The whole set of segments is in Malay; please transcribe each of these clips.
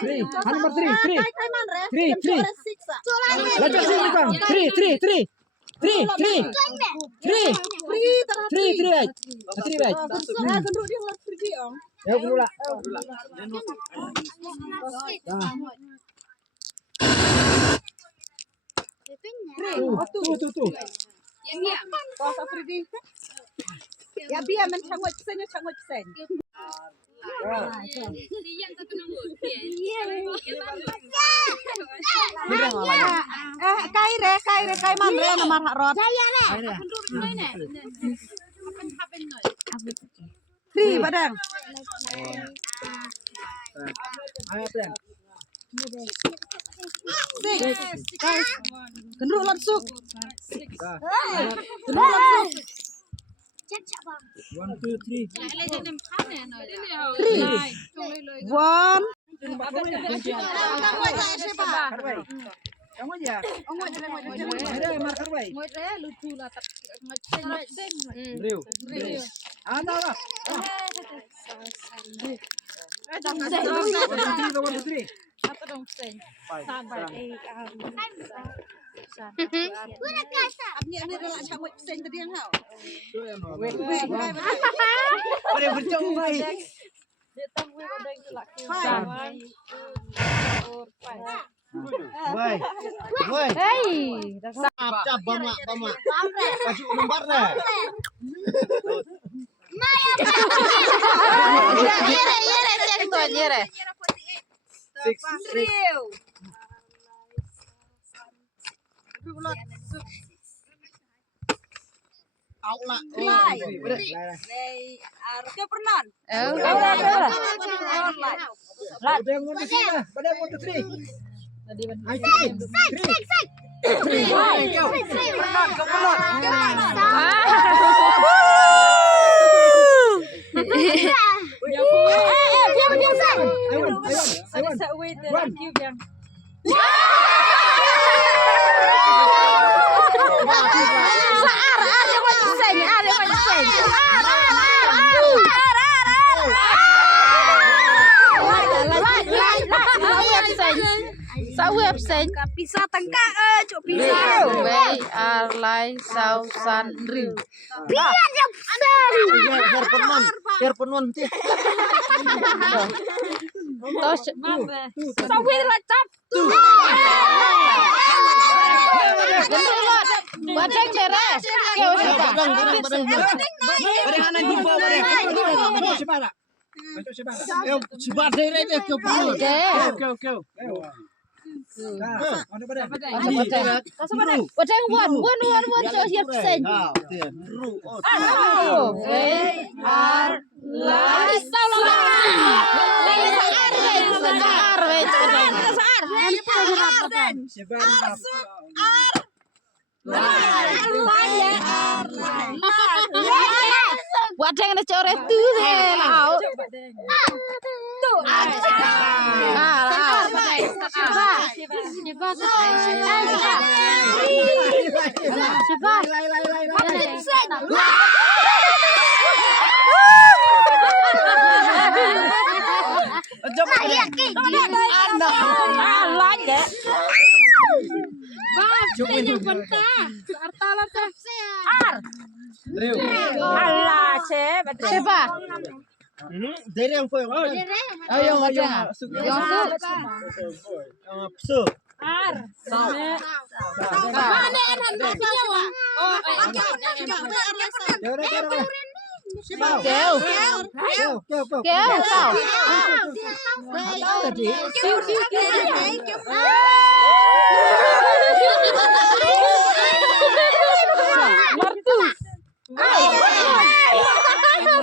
Three. Number three. Three. Three. Let's see it bang. Three. Three. Three. Three. Three. Three. Three. Three. Right. Three right. Ya pula. Tuh. Ya biar mencanggut sen. Kai man re nomor hak rot. Three badang. Ayo plan. Six. Gendruk langsung. One, two, three. One. Kamu aja. Ada marker baik. Riu. Anda lah. One, two, three. Ini adalah canggut sen tadi yang kau. Ada bercong baik. Woi. Cap bama. Kasih nomor dah. Six. Aula. Sawi absen. Pisah tengkak cuk pisah. Wei arlai sausan riu. Biar absen. Biar penon. Tos Sawi lacap. gendut. Bacang ceres. Kau siapa? Anak jumpa Siapa? Sebar saya aja ke penon. Oke. Mana pada? Bacang one so siap sen. Wei arlai Wadang na coret tu lau. Allah Siapa? Dari yang poin. Ayo macam. Su.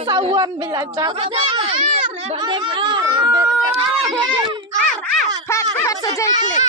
Sawan bila cap. Pat saja klik.